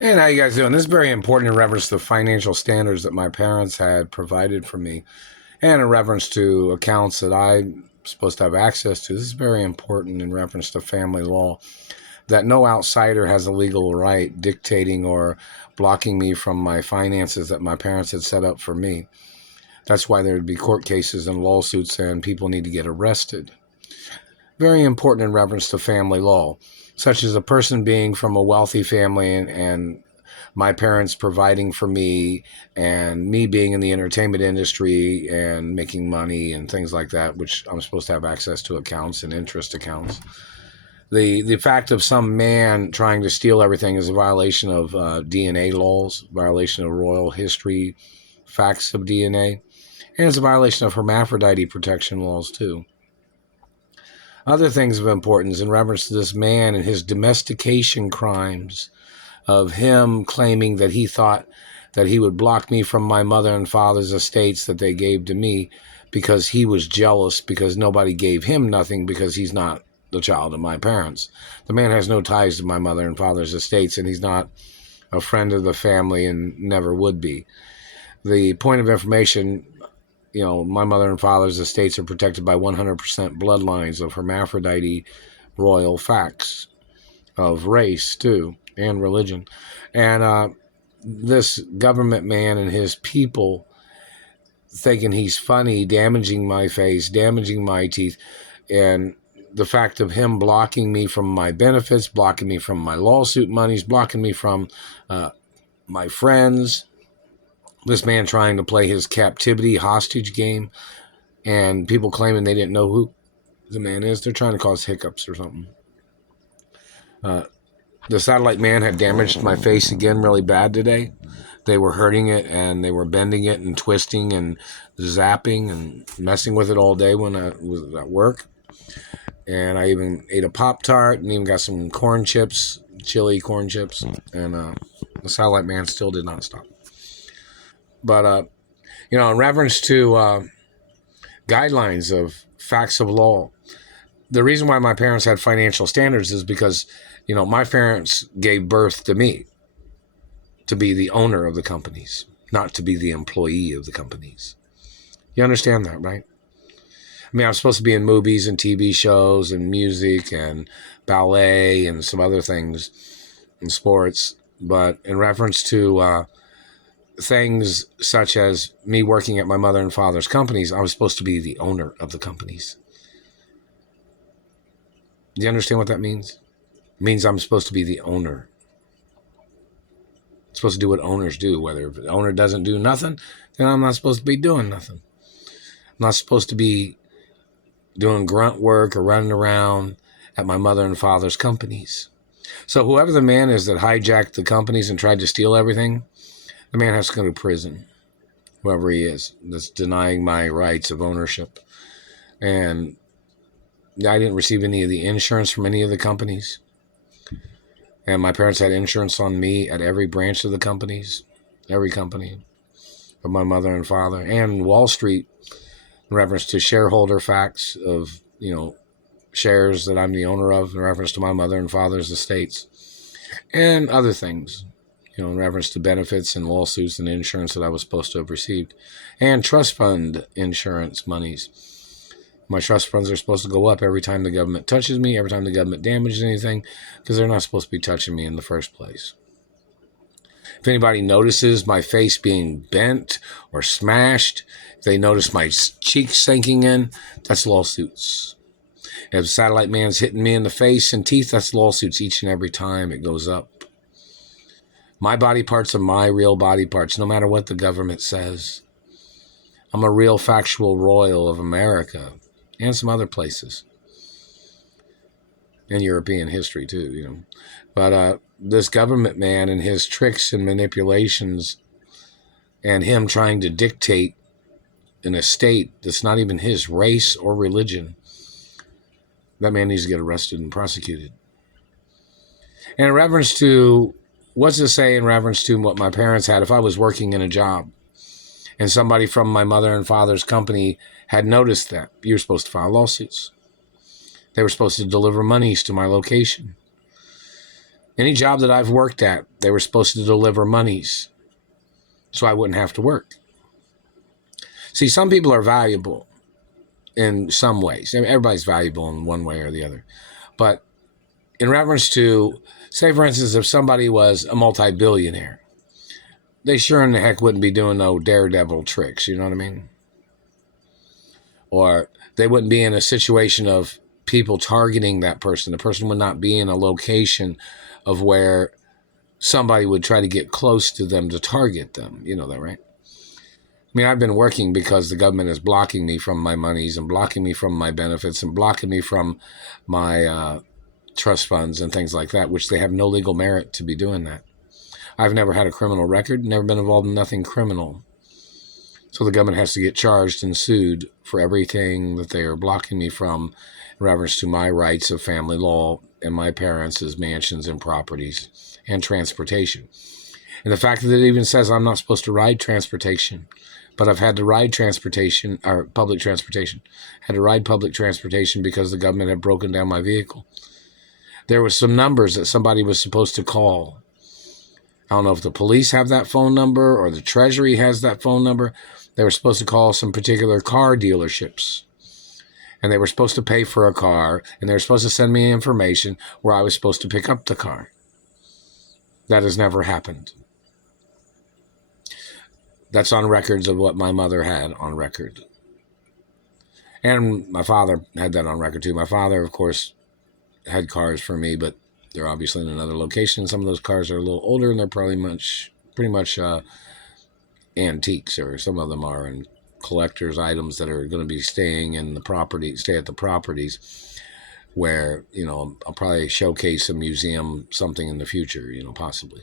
And how you guys doing? This is very important in reference to the financial standards that my parents had provided for me, and in reference to accounts that I'm supposed to have access to. This is very important in reference to family law, that no outsider has a legal right dictating or blocking me from my finances that my parents had set up for me. That's why there would be court cases and lawsuits and people need to get arrested. Very important in reference to family law, such as a person being from a wealthy family and my parents providing for me and me being in the entertainment industry and making money and things like that, which I'm supposed to have access to accounts and interest accounts. The fact of some man trying to steal everything is a violation of DNA laws, violation of royal history, facts of DNA, and it's a violation of hermaphrodite protection laws too. Other things of importance in reference to this man and his domestication crimes, of him claiming that he thought that he would block me from my mother and father's estates that they gave to me because he was jealous because nobody gave him nothing because he's not the child of my parents. The man has no ties to my mother and father's estates, and he's not a friend of the family and never would be. The point of information, my mother and father's estates are protected by 100% bloodlines of hermaphrodite royal facts, of race too, and religion. And this government man and his people thinking he's funny, damaging my face, damaging my teeth, and the fact of him blocking me from my benefits, blocking me from my lawsuit monies, blocking me from my friends. This man trying to play his captivity hostage game, and people claiming they didn't know who the man is. They're trying to cause hiccups or something. The satellite man had damaged my face again really bad today. They were hurting it and they were bending it and twisting and zapping and messing with it all day when I was at work. And I even ate a Pop-Tart and even got some corn chips, chili corn chips. And the satellite man still did not stop. But, in reference to guidelines of facts of law, the reason why my parents had financial standards is because, my parents gave birth to me to be the owner of the companies, not to be the employee of the companies. You understand that, right? I mean, I'm supposed to be in movies and TV shows and music and ballet and some other things and sports. But in reference to things such as me working at my mother and father's companies, I was supposed to be the owner of the companies. Do you understand what that means? It means I'm supposed to be the owner. I'm supposed to do what owners do. Whether if the owner doesn't do nothing, then I'm not supposed to be doing nothing. I'm not supposed to be doing grunt work or running around at my mother and father's companies. So whoever the man is that hijacked the companies and tried to steal everything, the man has to go to prison. Whoever he is that's denying my rights of ownership. And I didn't receive any of the insurance from any of the companies. And my parents had insurance on me at every branch of the companies, every company of my mother and father, and Wall Street in reference to shareholder facts of, shares that I'm the owner of in reference to my mother and father's estates, and other things, in reference to benefits and lawsuits and insurance that I was supposed to have received, and trust fund insurance monies. My trust funds are supposed to go up every time the government touches me, every time the government damages anything, because they're not supposed to be touching me in the first place. If anybody notices my face being bent or smashed, if they notice my cheeks sinking in, that's lawsuits. If the satellite man's hitting me in the face and teeth, that's lawsuits each and every time it goes up. My body parts are my real body parts, no matter what the government says. I'm a real factual royal of America and some other places. And European history too, But this government man and his tricks and manipulations and him trying to dictate an estate that's not even his race or religion, that man needs to get arrested and prosecuted. And in reference to, what's it say in reference to what my parents had, if I was working in a job and somebody from my mother and father's company had noticed that, you're supposed to file lawsuits. They were supposed to deliver monies to my location. Any job that I've worked at, they were supposed to deliver monies so I wouldn't have to work. See, some people are valuable in some ways. I mean, everybody's valuable in one way or the other. But in reference to, say, for instance, if somebody was a multi-billionaire, they sure in the heck wouldn't be doing no daredevil tricks, you know what I mean? Or they wouldn't be in a situation of people targeting that person. The person would not be in a location of where somebody would try to get close to them to target them. You know that, right? I mean, I've been working because the government is blocking me from my monies and blocking me from my benefits and blocking me from my trust funds and things like that, which they have no legal merit to be doing that. I've never had a criminal record, never been involved in nothing criminal. So the government has to get charged and sued for everything that they are blocking me from in reference to my rights of family law and my parents' mansions and properties and transportation. And the fact that it even says I'm not supposed to ride transportation, but I've had to ride transportation, or public transportation, had to ride public transportation because the government had broken down my vehicle. There was some numbers that somebody was supposed to call. I don't know if the police have that phone number or the Treasury has that phone number. They were supposed to call some particular car dealerships. And they were supposed to pay for a car, and they were supposed to send me information where I was supposed to pick up the car. That has never happened. That's on records of what my mother had on record. And my father had that on record too. My father, of course, had cars for me, but they're obviously in another location. Some of those cars are a little older, and they're probably pretty much antiques, or some of them are in collector's items that are going to be staying in the property, stay at the properties where, you know, I'll probably showcase a museum, something in the future, you know, possibly.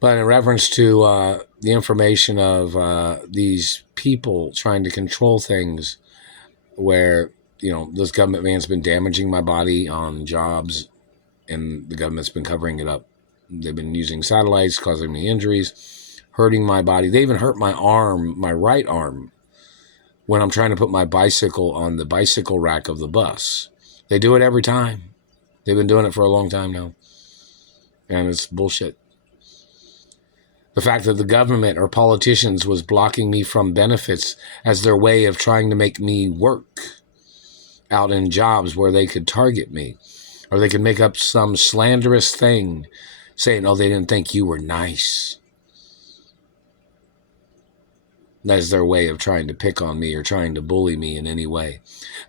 But in reference to the information of these people trying to control things where, you know, this government man's been damaging my body on jobs and the government's been covering it up. They've been using satellites, causing me injuries, hurting my body. They even hurt my arm, my right arm, when I'm trying to put my bicycle on the bicycle rack of the bus. They do it every time. They've been doing it for a long time now. And it's bullshit. The fact that the government or politicians was blocking me from benefits as their way of trying to make me work out in jobs where they could target me, or they could make up some slanderous thing saying, oh, they didn't think you were nice. That is their way of trying to pick on me or trying to bully me in any way.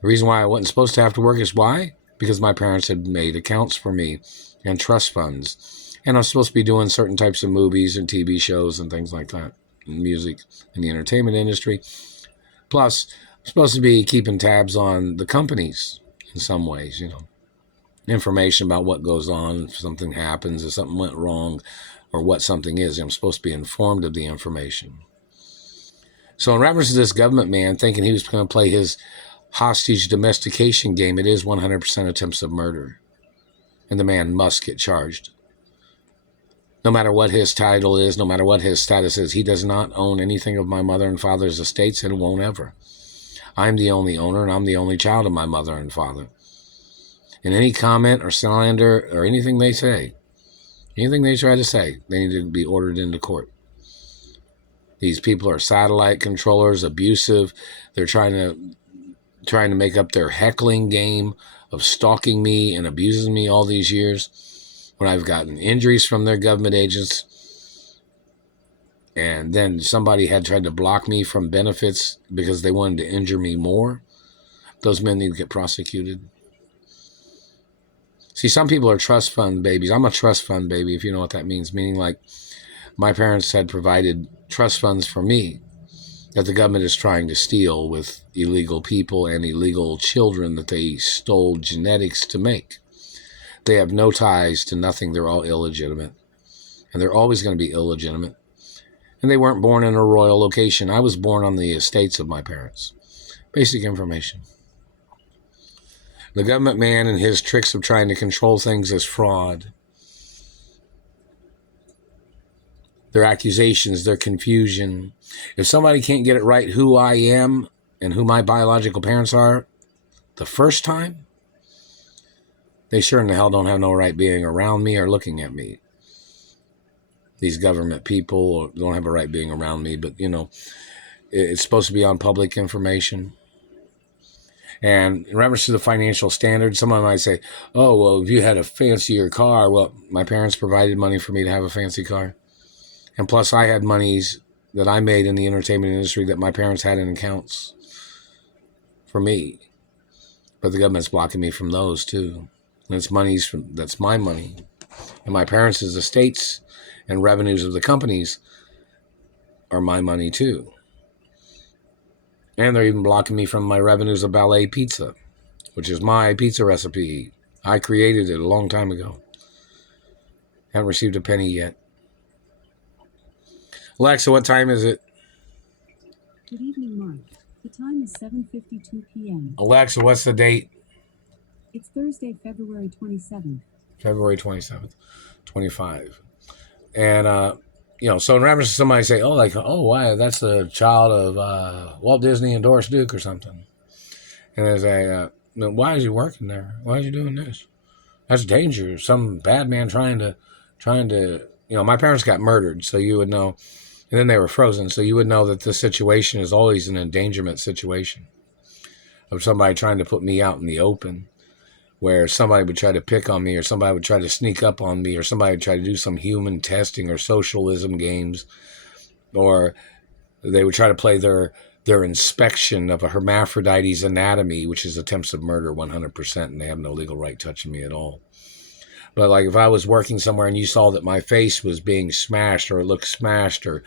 The reason why I wasn't supposed to have to work is why? Because my parents had made accounts for me and trust funds. And I'm supposed to be doing certain types of movies and TV shows and things like that, and music in the entertainment industry. Plus, I'm supposed to be keeping tabs on the companies in some ways, you know, information about what goes on, if something happens, if something went wrong, or what something is. I'm supposed to be informed of the information. So in reference to this government man thinking he was going to play his hostage domestication game, it is 100% attempts of murder. And the man must get charged. No matter what his title is, no matter what his status is, he does not own anything of my mother and father's estates and won't ever. I'm the only owner, and I'm the only child of my mother and father. And any comment or slander or anything they say, anything they try to say, they need to be ordered into court. These people are satellite controllers, abusive. They're trying to make up their heckling game of stalking me and abusing me all these years. When I've gotten injuries from their government agents, and then somebody had tried to block me from benefits because they wanted to injure me more, those men need to get prosecuted. See, some people are trust fund babies. I'm a trust fund baby, if you know what that means, meaning like my parents had provided trust funds for me that the government is trying to steal with illegal people and illegal children that they stole genetics to make. They have no ties to nothing. They're all illegitimate. And they're always going to be illegitimate. And they weren't born in a royal location. I was born on the estates of my parents. Basic information. The government man and his tricks of trying to control things is fraud. Their accusations, their confusion. If somebody can't get it right who I am and who my biological parents are the first time, They sure in the hell don't have no right being around me or looking at me. These government people don't have a right being around me, but, you know, it's supposed to be on public information. And in reference to the financial standards, someone might say, oh, well, if you had a fancier car, well, my parents provided money for me to have a fancy car. And plus, I had monies that I made in the entertainment industry that my parents had in accounts for me. But the government's blocking me from those, too. And that's my money. And my parents' estates and revenues of the companies are my money, too. And they're even blocking me from my revenues of Ballet Pizza, which is my pizza recipe. I created it a long time ago. Haven't received a penny yet. Alexa, what time is it? Good evening, Mark. The time is 7:52 p.m. Alexa, what's the date? It's Thursday, February 27th. February 27th, 25. And, you know, so in reference to somebody say, oh, wow, that's the child of Walt Disney and Doris Duke or something. And they say, why is he working there? Why is he doing this? That's dangerous. Some bad man trying to, you know, my parents got murdered, so you would know. And then they were frozen, so you would know that this situation is always an endangerment situation of somebody trying to put me out in the open, where somebody would try to pick on me, or somebody would try to sneak up on me, or somebody would try to do some human testing or socialism games, or they would try to play their inspection of a hermaphrodites anatomy, which is attempts of murder 100%, and they have no legal right touching me at all. But like if I was working somewhere and you saw that my face was being smashed, or it looked smashed, or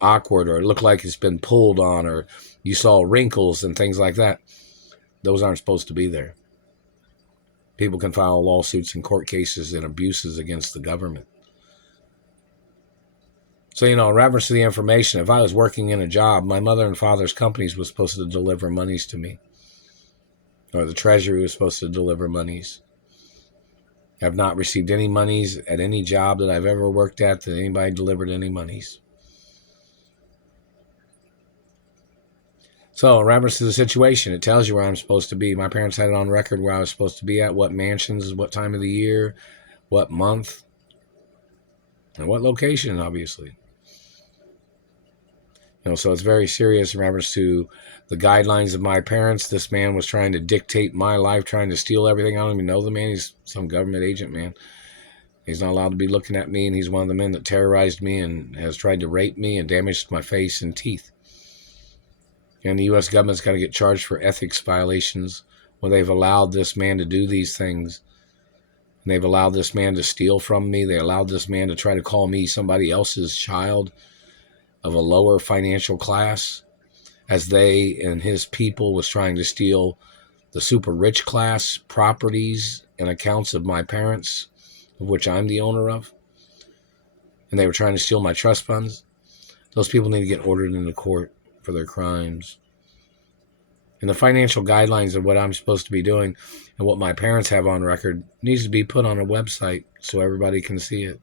awkward, or it looked like it's been pulled on, or you saw wrinkles and things like that, those aren't supposed to be there. People can file lawsuits and court cases and abuses against the government. So, you know, in reference to the information, if I was working in a job, my mother and father's companies were supposed to deliver monies to me, or the Treasury was supposed to deliver monies. I've not received any monies at any job that I've ever worked at that anybody delivered any monies. So in reference to the situation, it tells you where I'm supposed to be. My parents had it on record where I was supposed to be at, what mansions, what time of the year, what month, and what location, obviously. You know, so it's very serious in reference to the guidelines of my parents. This man was trying to dictate my life, trying to steal everything. I don't even know the man. He's some government agent, man. He's not allowed to be looking at me, and he's one of the men that terrorized me and has tried to rape me and damaged my face and teeth. And the U.S. government's got to get charged for ethics violations when they've allowed this man to do these things. And they've allowed this man to steal from me. They allowed this man to try to call me somebody else's child of a lower financial class, as they and his people was trying to steal the super rich class properties and accounts of my parents, of which I'm the owner of. And they were trying to steal my trust funds. Those people need to get ordered into court for their crimes. And the financial guidelines of what I'm supposed to be doing and what my parents have on record needs to be put on a website so everybody can see it.